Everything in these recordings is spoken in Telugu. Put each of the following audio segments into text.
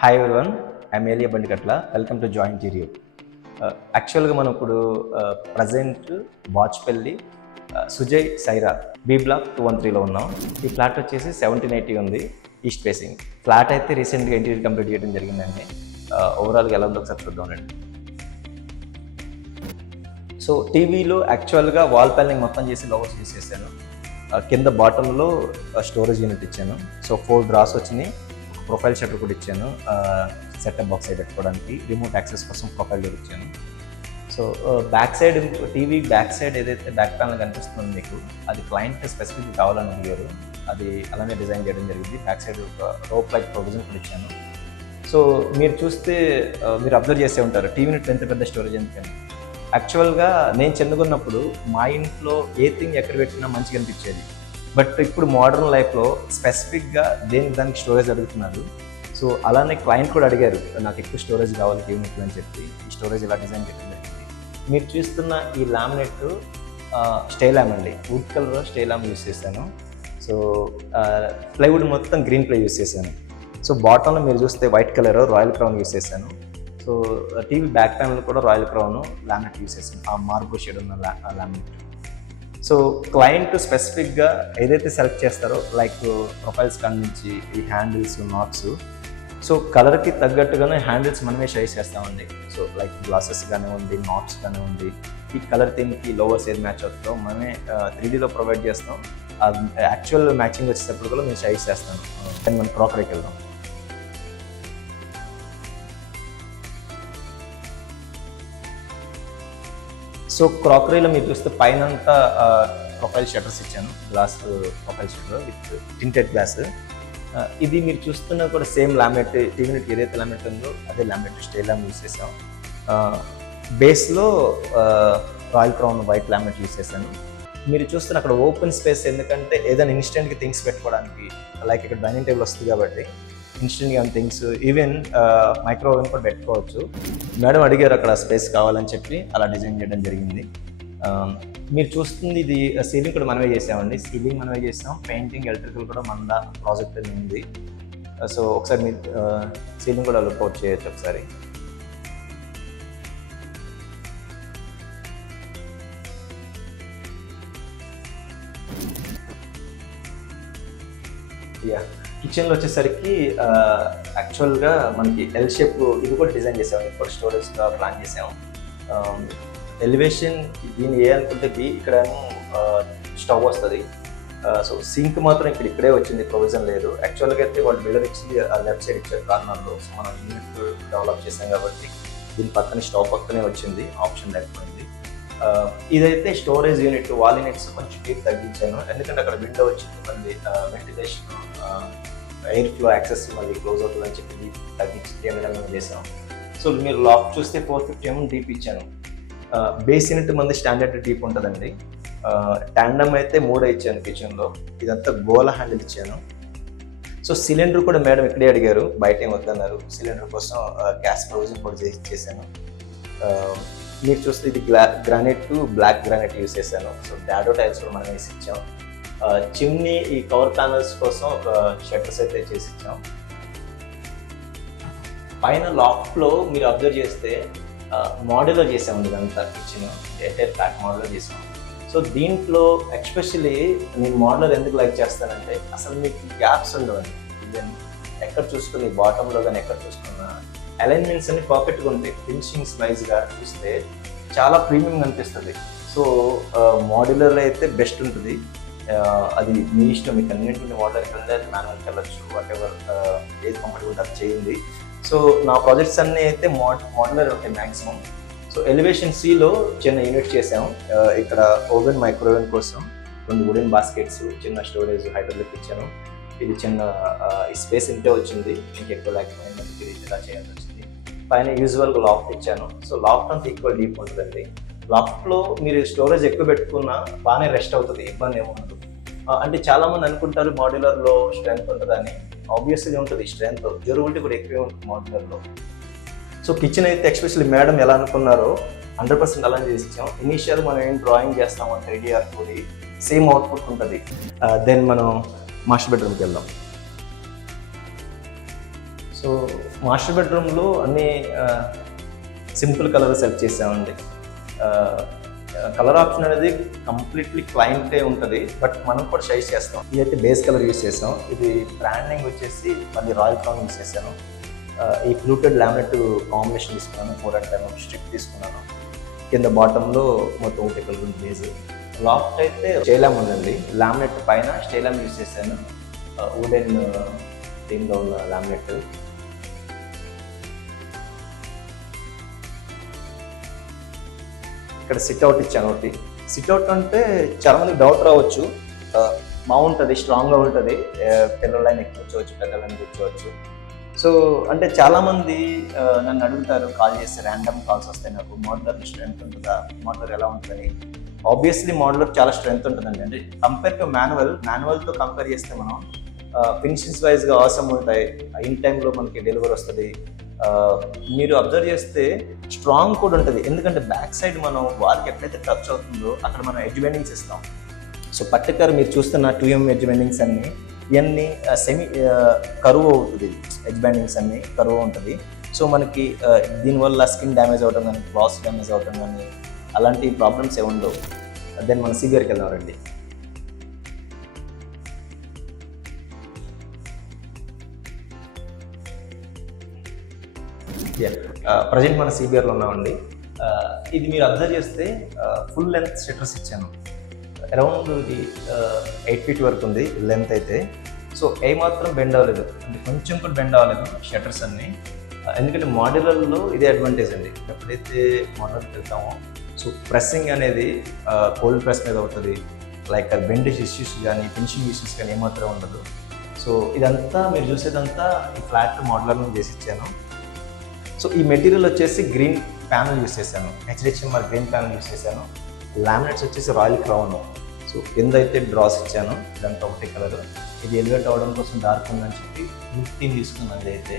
Hi everyone, I'm Elia Bandikatla. Welcome to జాయింట్ జిరియో. యాక్చువల్గా మనం ఇప్పుడు present Bachupally Sujay Saira B block 213లో ఉన్నాం. ఈ ఫ్లాట్ వచ్చేసి 1780 ఉంది, ఈస్ట్ ఫేసింగ్ ఫ్లాట్. అయితే రీసెంట్గా ఇంటీరియర్ కంప్లీట్ చేయడం జరిగిందండి. ఓవరాల్గా ఎలా ఉందో ఒకసారి చూద్దామండి. సో టీవీలో యాక్చువల్గా వాల్ ప్యానలింగ్ మొత్తం చేసి లవర్స్ యూస్ చేశాను. కింద బాటంలో స్టోరేజ్ యూనిట్ ఇచ్చాను. సో 4 డ్రాస్ వచ్చినాయి. ప్రొఫైల్ షట్టర్ కూడా ఇచ్చాను, సెటప్ బాక్స్ అయి పెట్టుకోవడానికి. రిమోట్ యాక్సెస్ కోసం ప్రొఫైల్ డోర్ ఇచ్చాను. So back side, TV back side ఏదైతే బ్యాక్ ప్యానల్ కనిపిస్తుందో మీకు, అది క్లయింట్ స్పెసిఫిక్గా కావాలని అడిగారు. అది అలానే డిజైన్ చేయడం జరిగింది. బ్యాక్ సైడ్ ఒక రోప్ లైక్ ప్రొవిజన్ కూడా ఇచ్చాను. సో మీరు చూస్తే మీరు అబ్జర్వ్ చేసే ఉంటారు టీవీ యూనిట్ ఎంత పెద్ద స్టోరేజ్ ఎందుకని. యాక్చువల్గా నేను చిన్నగున్నప్పుడు మా ఇంట్లో ఏ థింగ్ ఎక్కడ పెట్టినా మంచిగా అనిపించేది. బట్ ఇప్పుడు మోడర్న్ లైఫ్లో స్పెసిఫిక్గా దానికి స్టోరేజ్ అడుగుతున్నారు. సో అలానే క్లయింట్ కూడా అడిగారు, నాకు ఎక్కువ స్టోరేజ్ కావాలి యూనిట్లు అని చెప్పి ఈ స్టోరేజ్ ఇలా డిజైన్ చేయడం జరిగింది. మీరు చూస్తున్న ఈ లామినేట్ స్టే ల్యామ్ అండి, వుడ్ కలర్ స్టే ల్యామ్ యూస్ చేశాను. సో ప్లైవుడ్ మొత్తం గ్రీన్ ప్లే యూస్ చేశాను. సో బాటంలో మీరు చూస్తే white colour royal crown use చేశాను. సో టీవీ బ్యాక్ ప్యానల్ కూడా రాయల్ క్రౌన్ లామినేట్ యూస్ చేశాను, ఆ మార్గో షేడ్ ఉన్న లామినేట్. సో క్లయింట్ స్పెసిఫిక్గా ఏదైతే సెలెక్ట్ చేస్తారో, లైక్ ప్రొఫైల్స్ కాడి నుంచి ఈ హ్యాండిల్స్, నాట్స్, సో కలర్కి తగ్గట్టుగానే హ్యాండిల్స్ మనమే షైజ్ చేస్తామండి. సో లైక్ గ్లాసెస్ కానివ్వండి, నాట్స్ కానివ్వండి, ఈ కలర్ థీమ్కి లోవర్స్ ఏది మ్యాచ్ అవుతుందో మనమే 3Dలో ప్రొవైడ్ చేస్తాం. యాక్చువల్ మ్యాచింగ్ వచ్చేటప్పుడు కూడా నేను షైజ్ చేస్తాను. కానీ మనం క్రాకరీకి వెళ్దాం. సో క్రాకరీలో మీరు చూస్తే పైన అంతా ప్రొఫైల్ షట్టర్స్ ఇచ్చాను, glass profile shutter with tinted glass. ఇది మీరు చూస్తున్న కూడా సేమ్ లామినేట్, టీవీకి ఏదైతే లామినేట్ ఉందో అదే లామినేట్ స్టే ల్యామ్ యూస్ చేసాం. బేస్లో Royal Crown white laminate use చేశాను. మీరు చూస్తున్న అక్కడ ఓపెన్ స్పేస్, ఎందుకంటే ఏదైనా ఇన్స్టెంట్గా థింగ్స్ పెట్టుకోవడానికి, లైక్ ఇక్కడ డైనింగ్ టేబుల్ వస్తుంది కాబట్టి ఇన్స్టెంట్గా థింగ్స్, ఈవెన్ మైక్రో ఓవెన్ కూడా పెట్టుకోవచ్చు. మేడం అడిగారు అక్కడ స్పేస్ కావాలని చెప్పి అలా డిజైన్ చేయడం జరిగింది. మీరు చూస్తుంది ఇది సీలింగ్ కూడా మనమే చేసామండి. సీలింగ్ మనమే చేసాం, పెయింటింగ్, ఎలక్ట్రికల్ కూడా మన ప్రాజెక్ట్ ఉంది. సో ఒకసారి మీరు సీలింగ్ కూడా లుక్అవుట్ చేయొచ్చు ఒకసారి. యా, కిచెన్లో వచ్చేసరికి యాక్చువల్గా మనకి ఎల్ షేప్ ఇది కూడా డిజైన్ చేసాము, ఇది కూడా స్టోరేజ్గా ప్లాన్ చేసాము. ఎలివేషన్ దీన్ని ఏ అనుకుంటే బి, ఇక్కడ స్టవ్ వస్తుంది. సో సింక్ మాత్రం ఇక్కడే వచ్చింది, ప్రొవిజన్ లేదు. యాక్చువల్గా అయితే వాళ్ళు మిర్రర్ ఇచ్చి లెఫ్ట్ సైడ్ ఇచ్చారు కార్నర్లో. సో మనం యూనిట్ డెవలప్ చేసాం కాబట్టి దీని పక్కన స్టవ్ పక్కనే వచ్చింది, ఆప్షన్ లేకపోయింది. ఇదైతే స్టోరేజ్ యూనిట్, వాల్ యూనిట్స్ కొంచెం హీట్ తగ్గించాను, ఎందుకంటే అక్కడ విండో వచ్చింది, మళ్ళీ వెంటిలేషన్, ఎయిర్ ఫ్లో యాక్సెస్ మళ్ళీ క్లోజ్ అవుతుందని చెప్పి తగ్గించి ఏ విధంగా చేసాం. సో మీరు లాక్ చూస్తే 450 mm డీప్ ఇచ్చాను. బేస్ యూనిట్ మంది స్టాండర్డ్ డీప్ ఉంటుందండి. ట్యాండమ్ అయితే 3 ఇచ్చాను కిచెన్లో. ఇదంతా గోల హ్యాండిల్ ఇచ్చాను. సో సిలిండర్ కూడా మేడం ఇక్కడే అడిగారు, బయట ఏం వద్దన్నారు. సిలిండర్ కోసం గ్యాస్ ప్రొవిజన్ కూడా చేశాను. మీరు చూస్తే ఇది గ్రానైట్, బ్లాక్ గ్రానైట్ యూస్ చేశాను. సో డాడో టైల్స్ కూడా మనం వేసి ఇచ్చాం. చిమ్నీ, ఈ కవర్ ప్యానల్స్ కోసం ఒక షట్టర్స్ అయితే చేసి ఇచ్చాం. పైన లాఫ్ట్లో మీరు అబ్జర్వ్ చేస్తే మోడల్లో చేసాము, ఇదంతా కిచెన్ ఎయిర్ ఫ్లాట్ మోడల్లో చేసాం. సో దీంట్లో ఎస్పెషల్లీ నేను మోడలర్ ఎందుకు లైక్ చేస్తానంటే, అసలు మీకు గ్యాప్స్ ఉండవండి. ఈవెన్ ఎక్కడ చూసుకుని బాటంలో కానీ ఎక్కడ చూసుకున్నా అలైన్మెంట్స్ అన్ని పర్ఫెక్ట్గా ఉంటాయి. ఫినిషింగ్స్ వైజ్గా చూస్తే చాలా ప్రీమియం అనిపిస్తుంది. సో మోడ్యులర్లో అయితే బెస్ట్ ఉంటుంది. అది మీ ఇష్టం, మీకు అన్నింటినీ మోడలర్ ఎక్కడ మాన్యువల్కి వెళ్ళచ్చు, వాట్ ఎవర్ ఏది కంఫర్టబుల్ అది చేయండి. సో నా ప్రాజెక్ట్స్ అన్నీ అయితే మోడలర్ ఉంటాయి మ్యాక్సిమం. సో ఎలివేషన్ సిలో చిన్న యూనిట్ చేసాము. ఇక్కడ ఓవెన్, మైక్రోవేవెన్ కోసం 2 వుడెన్ బాస్కెట్స్, చిన్న స్టోరేజ్ హైడ్రోలిక్ ఇచ్చాను. ఇది చిన్న స్పేస్ ఇంతే వచ్చింది, మీకు ఎక్కువ లేకపోయింది, ఇలా చేయాల్సి వచ్చింది. పైన యూజువల్గా లాఫ్ట్ ఇచ్చాను. సో లాఫ్ట్ అంతా ఈక్వల్ డీప్ ఉంటుందండి. లాఫ్ట్లో మీరు స్టోరేజ్ ఎక్కువ పెట్టుకున్నా బాగానే రెస్ట్ అవుతుంది, ఇబ్బంది ఏముండదు. అంటే చాలామంది అనుకుంటారు మాడ్యులర్లో స్ట్రెంత్ ఉంటుందని. ఆబ్వియస్గా ఉంటుంది స్ట్రెంత్, డ్యూరబిలిటీ కూడా ఎక్కువే ఉంటుంది మాడ్యులర్లో. సో కిచెన్ అయితే ఎస్పెషల్లీ మేడం ఎలా అనుకున్నారో 100% అలా చేసి ఇచ్చాం. ఇనీషియల్ మనం ఏం డ్రాయింగ్ చేస్తామో 3D or 2D same output ఉంటుంది. దెన్ మనం మాస్టర్ బెడ్రూమ్కి వెళ్దాం. సో మాస్టర్ బెడ్రూమ్లో అన్ని సింపుల్ కలర్ సెలెక్ట్ చేసామండి. కలర్ ఆప్షన్ అనేది కంప్లీట్లీ క్లయింటే ఉంటుంది, బట్ మనం కూడా సజెస్ట్ చేస్తాం. ఇదైతే బేస్ కలర్ యూస్ చేసాం. ఇది బ్రాండింగ్ వచ్చేసి మళ్ళీ రాయల్ క్రౌన్ యూస్ చేశాను. ఈ ఫ్లూటెడ్ లామినేట్ కాంబినేషన్ తీసుకున్నాను. 4 స్ట్రిప్ తీసుకున్నాను. కింద బాటంలో మొత్తం ఒకటి కలర్ ఉంది బేస్. లాఫ్ట్ అయితే స్టేలామ్ ఉందండి. లామినేట్ పైన స్టేలామ్ యూస్ చేశాను. వుడెన్ థీమ్లో ఉన్న లామినేట్. ఇక్కడ సిట్అవుట్ ఇచ్చాను ఒకటి. సిట్అవుట్ అంటే చాలా మందికి డౌట్ రావచ్చు, బాగుంటుంది, స్ట్రాంగ్గా ఉంటుంది, పిల్లలైనా కూర్చోవచ్చు, పెద్దలైనా కూర్చోవచ్చు. సో అంటే చాలామంది నన్ను అడుగుతారు, కాల్ చేస్తే ర్యాండమ్ కాల్స్ వస్తాయి నాకు, మోడ్యులర్ స్ట్రెంత్ ఉంటుందా, మోడ్యులర్ ఎలా ఉంటుందని. ఆబ్వియస్లీ మోడ్యులర్ చాలా స్ట్రెంత్ ఉంటుందండి. అంటే కంపేర్ టు మాన్యువల్తో కంపేర్ చేస్తే మనం ఫినిషింగ్స్ వైజ్గా అవసరం ఉంటాయి. ఇన్ టైంలో మనకి డెలివరీ వస్తుంది. మీరు అబ్జర్వ్ చేస్తే స్ట్రాంగ్ కూడా ఉంటుంది, ఎందుకంటే బ్యాక్ సైడ్ మనం వాల్కి ఎట్లయితే టచ్ అవుతుందో అక్కడ మనం ఎడ్జ్ బెండింగ్స్ ఇస్తాం. సో పర్టికులర్ మీరు చూస్తున్న 2M ఎడ్జ్ బెండింగ్స్ అన్నీ ఇవన్నీ సెమీ కరువు అవుతుంది. ఎడ్జ్ బెండింగ్స్ అన్నీ కరువు ఉంటుంది. సో మనకి దీనివల్ల స్కిన్ డ్యామేజ్ అవ్వడం కానీ, క్లాస్ డ్యామేజ్ అవ్వడం కానీ అలాంటి ప్రాబ్లమ్స్ ఏమి ఉండవు. దెన్ మనం సివియర్కి వెళ్దాం రండి. ప్రజెంట్ మన సిబిఆర్లో ఉన్నామండి. ఇది మీరు అబ్జర్వ్ చేస్తే ఫుల్ లెంత్ షట్టర్స్ ఇచ్చాను. అరౌండ్ ఇది 8 feet వరకు ఉంది లెంత్ అయితే. సో ఏమాత్రం బెండ్ అవ్వలేదు, అంటే కొంచెం కూడా బెండ్ అవ్వలేదు షట్టర్స్ అన్నీ. ఎందుకంటే మాడ్యులర్లో ఇదే అడ్వాంటేజ్ అండి. ఎప్పుడైతే మాడ్యులర్కి వెళ్తామో సో ప్రెస్సింగ్ అనేది కోల్డ్ ప్రెస్ మీద అవుతుంది. లైక్ బెండేజ్ ఇష్యూస్ కానీ, ఫినిషింగ్ ఇష్యూస్ కానీ ఏమాత్రం ఉండదు. సో ఇదంతా మీరు చూసేదంతా ఈ ఫ్లాట్ మాడ్యులర్ నుంచి చేసి ఇచ్చాను. సో ఈ మెటీరియల్ వచ్చేసి గ్రీన్ ప్యానల్ యూస్ చేశాను. HDHMR గ్రీన్ ప్యానల్ యూస్ చేశాను. లామినేట్స్ వచ్చేసి రాయల్ క్రౌన్. సో కింద అయితే డ్రాస్ ఇచ్చాను, దాంట్లో ఒకటి కలర్. ఇది ఎలివేట్ అవ్వడం కోసం డార్క్ ఉందని చెప్పి 15 తీసుకున్నాను. అయితే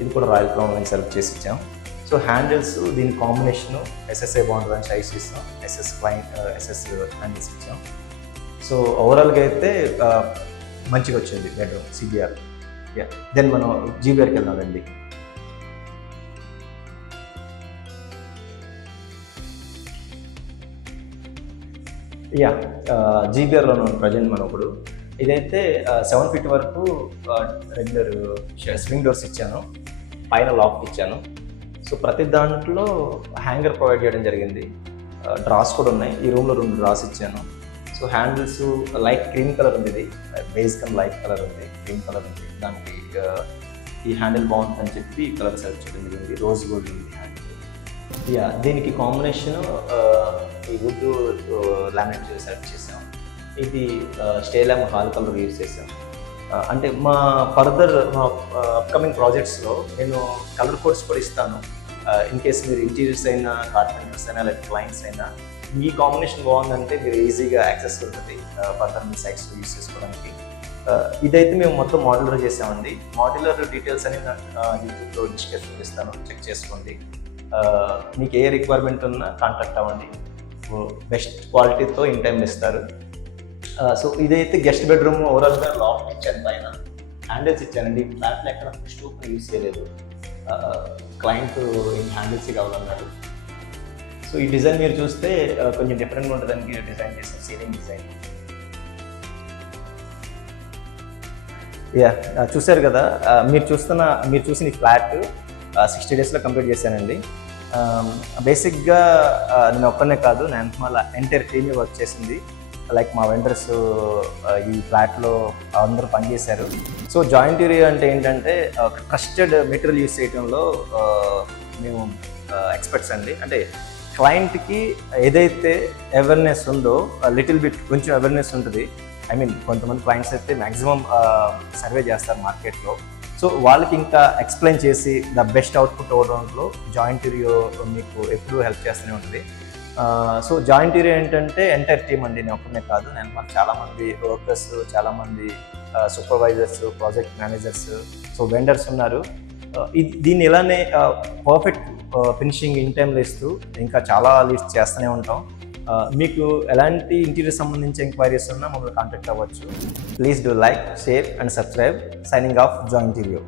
ఇది కూడా రాయల్ క్రౌన్ అని సెలెక్ట్ చేసి ఇచ్చాం. సో హ్యాండిల్స్ దీని కాంబినేషను SSA బాగుంటుందని చాయిస్ ఇస్తాం. SS హ్యాండిల్స్ ఇచ్చాం. సో ఓవరాల్గా అయితే మంచిగా వచ్చింది బెడ్రూమ్ సిబిఆర్. దెన్ మనం జీబీఆర్కి వెళ్దామండి. జీబీఆర్లో ప్రజెంట్ మనం ఇప్పుడు ఇదైతే 7 feet వరకు రెగ్యులర్ స్వింగ్ డోర్స్ ఇచ్చాను. పైన లాక్ ఇచ్చాను. సో ప్రతి దాంట్లో హ్యాంగర్ ప్రొవైడ్ చేయడం జరిగింది. డ్రాస్ కూడా ఉన్నాయి. ఈ రూమ్లో 2 డ్రాస్ ఇచ్చాను. So handles light cream colour ఉంది. ఇది బేస్ కమ్ లైట్ కలర్ ఉంది, క్రీమ్ కలర్ ఉంది. దానికి ఈ హ్యాండిల్ బాగుంటుందని చెప్పి ఈ కలర్ సెలెక్ట్ చేయడం జరిగింది. రోజ్ గోల్డ్ ఉంది హ్యాండిల్. దీనికి కాంబినేషన్ ఈ వుడ్ లామినేట్ సెలెక్ట్ చేసాం. ఇది స్టేలామ్ హాల్ కలర్ యూజ్ చేసాం. అంటే మా ఫర్దర్ మా అప్కమింగ్ ప్రాజెక్ట్స్లో నేను కలర్ కోడ్స్ కూడా ఇస్తాను. ఇన్ కేస్ మీరు ఇంటీరియర్స్ అయినా, కార్పెంటర్స్ అయినా, లేదా క్లయింట్స్ అయినా మీ కాంబినేషన్ బాగుందంటే మీరు ఈజీగా యాక్సెస్ ఉంటుంది ఫర్దర్ మీ సైట్స్ యూజ్ చేసుకోవడానికి. ఇదైతే మేము మొత్తం మాడ్యులర్ చేసామండి. మాడ్యులర్ డీటెయిల్స్ అని యూట్యూబ్లో డిస్క్రిప్షన్ ఇస్తాను, చెక్ చేసుకోండి. మీకు ఏ రిక్వైర్మెంట్ ఉన్నా కాంటాక్ట్ అవ్వండి. బెస్ట్ క్వాలిటీతో ఇన్ టైం ఇస్తారు. సో ఇదైతే గెస్ట్ బెడ్రూమ్. ఓవరాల్గా లాఫ్ట్ ఇచ్చాను, పైన హ్యాండిల్స్ ఇచ్చానండి. ఫ్లాట్లో ఎక్కడ ఫస్ట్ ఓపెన్ యూస్ చేయలేదు. క్లయింట్ ఇన్ హ్యాండిల్స్ కావాలన్నారు. సో ఈ డిజైన్ మీరు చూస్తే కొంచెం డిఫరెంట్గా ఉంటుందని డిజైన్ చేసాం, సీలింగ్ డిజైన్. చూసారు కదా, మీరు చూసిన ఈ ఫ్లాట్ 60 daysలో కంప్లీట్ చేశానండి. బేసిక్గా నేను ఒక్కనే కాదు, నేను మళ్ళీ ఎంటైర్ టీమ్ వర్క్ చేసింది. లైక్ మా వెండర్స్ ఈ ఫ్లాట్లో అందరూ పనిచేశారు. సో జాయింటరీ అంటే ఏంటంటే ట్రస్టెడ్ మెటీరియల్ యూస్ చేయడంలో మేము ఎక్స్పర్ట్స్ అండి. అంటే క్లయింట్కి ఏదైతే అవేర్నెస్ ఉందో లిటిల్ బిట్ కొంచెం అవేర్నెస్ ఉంటుంది. ఐ మీన్ కొంతమంది క్లయింట్స్ అయితే మ్యాక్సిమం సర్వే చేస్తారు మార్కెట్లో. సో వాళ్ళకి ఇంకా ఎక్స్ప్లెయిన్ చేసి ద బెస్ట్ అవుట్పుట్ అవ్వడంలో జాయింటరీయో మీకు ఎప్పుడూ హెల్ప్ చేస్తూనే ఉంటుంది. సో జాయింటరీ ఏంటంటే ఎంటైర్ టీమ్ అండి, నేను ఒక్కనే కాదు. నేను మాకు చాలామంది వర్కర్స్, చాలామంది supervisors, project managers, so vendors ఉన్నారు. దీన్ని ఇలానే పర్ఫెక్ట్ ఫినిషింగ్ ఇన్ టైంలో ఇస్తూ ఇంకా చాలా లిస్ట్ చేస్తూనే ఉంటాం. మీకు ఎలాంటి ఇంటీరియర్ సంబంధించి ఎంక్వైరీస్ ఉన్నా మమ్మల్ని కాంటాక్ట్ అవ్వచ్చు. Please do like, share and subscribe. Signing off జాయింటరియో.